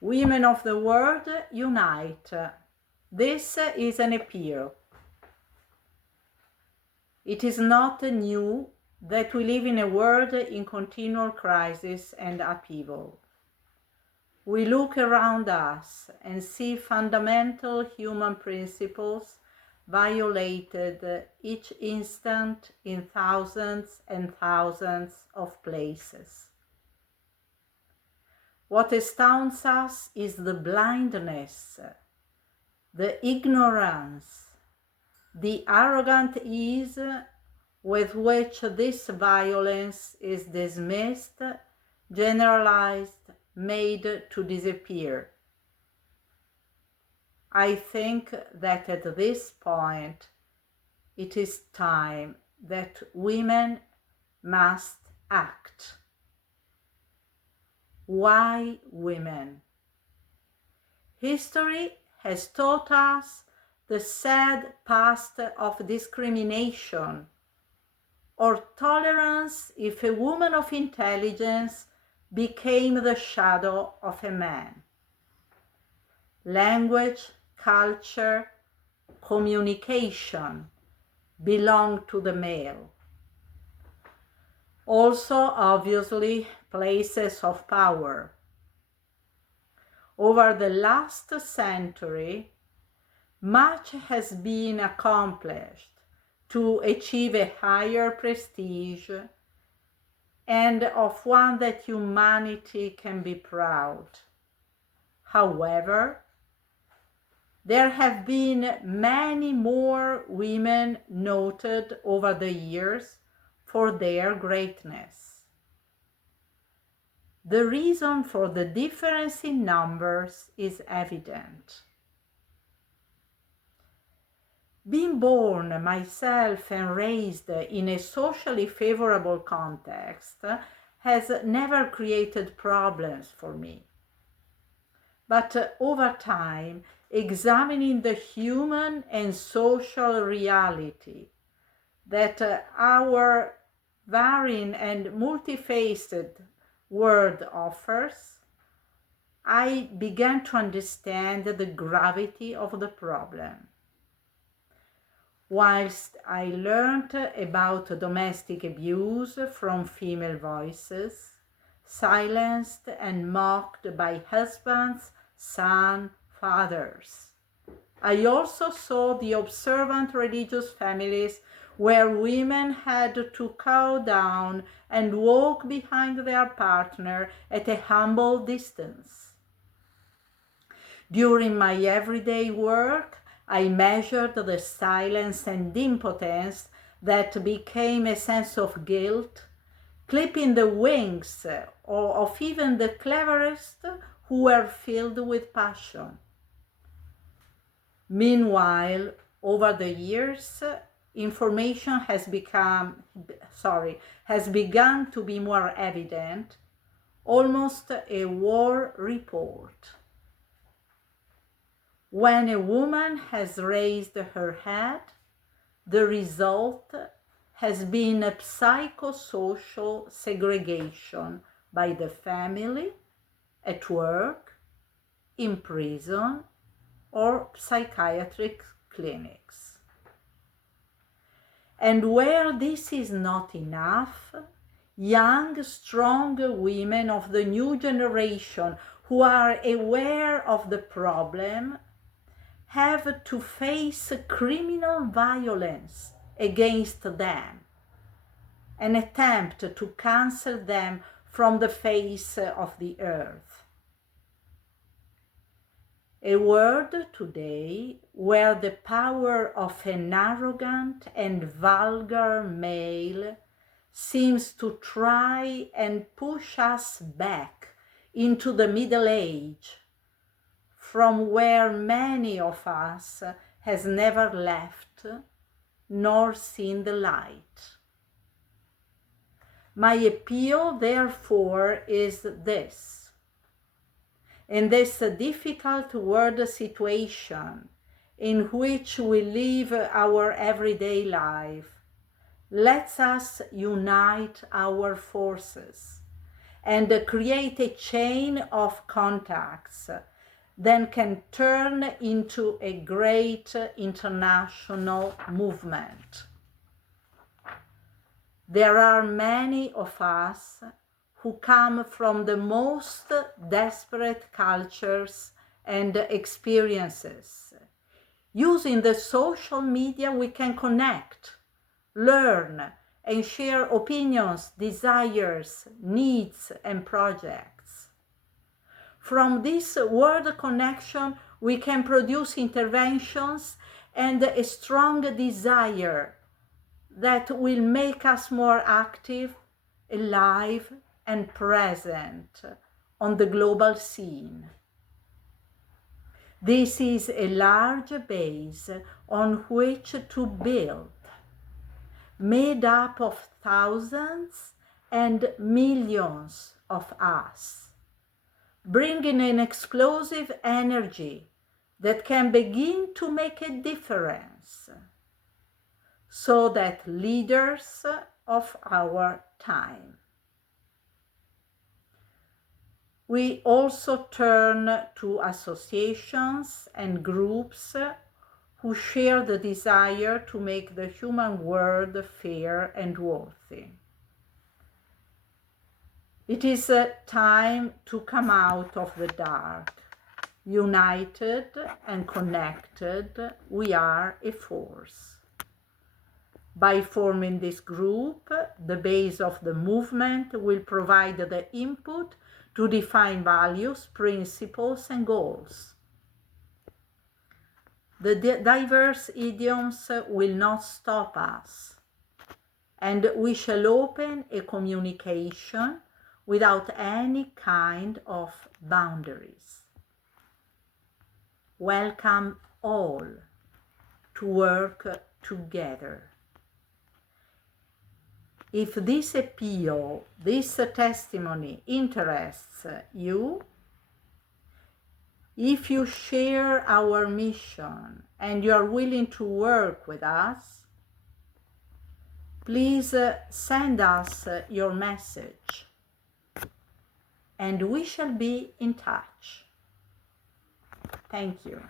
Women of the world, unite. This is an appeal. It is not new that we live in a world in continual crisis and upheaval. We look around us and see fundamental human principles violated each instant in thousands and thousands of places. What astounds us is the blindness, the ignorance, the arrogant ease with which this violence is dismissed, generalized, made to disappear. I think that at this point it is time that women must act. Why women? History has taught us the sad past of discrimination or tolerance if a woman of intelligence became the shadow of a man. Language, culture, communication belong to the male. Also, obviously, places of power. Over the last century, much has been accomplished to achieve a higher prestige and of one that humanity can be proud. However, there have been many more women noted over the years for their greatness. The reason for the difference in numbers is evident. Being born myself and raised in a socially favorable context has never created problems for me. But over time, examining the human and social reality that our varying and multifaceted world offers, I began to understand the gravity of the problem. Whilst I learned about domestic abuse from female voices, silenced and mocked by husbands, sons, fathers, I also saw the observant religious families where women had to cow down and walk behind their partner at a humble distance. During my everyday work, I measured the silence and impotence that became a sense of guilt, clipping the wings of even the cleverest who were filled with passion. Meanwhile, over the years, information has begun to be more evident, almost a war report. When a woman has raised her head, the result has been a psychosocial segregation by the family, at work, in prison, or psychiatric clinics. And where this is not enough, young, strong women of the new generation who are aware of the problem have to face criminal violence against them, an attempt to cancel them from the face of the earth. A world today where the power of an arrogant and vulgar male seems to try and push us back into the Middle Age, from where many of us has never left nor seen the light. My appeal, therefore, is this. In this difficult world situation in which we live our everyday life, let us unite our forces and create a chain of contacts then can turn into a great international movement. There are many of us who come from the most desperate cultures and experiences. Using the social media, we can connect, learn, and share opinions, desires, needs, and projects. From this world connection, we can produce interventions and a strong desire that will make us more active, alive, and present on the global scene. This is a large base on which to build, made up of thousands and millions of us, bringing an explosive energy that can begin to make a difference, so that leaders of our time. We also turn to associations and groups who share the desire to make the human world fair and worthy. It is time to come out of the dark. United and connected, we are a force. By forming this group, the base of the movement will provide the input to define values, principles, and goals. The diverse idioms will not stop us, and we shall open a communication without any kind of boundaries. Welcome all to work together. If this appeal, this testimony interests you, if you share our mission and you are willing to work with us, please send us your message and we shall be in touch. Thank you.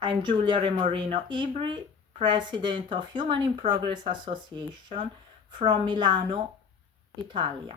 I'm Giulia Remorino Ibri, President of Human in Progress Association from Milano, Italia.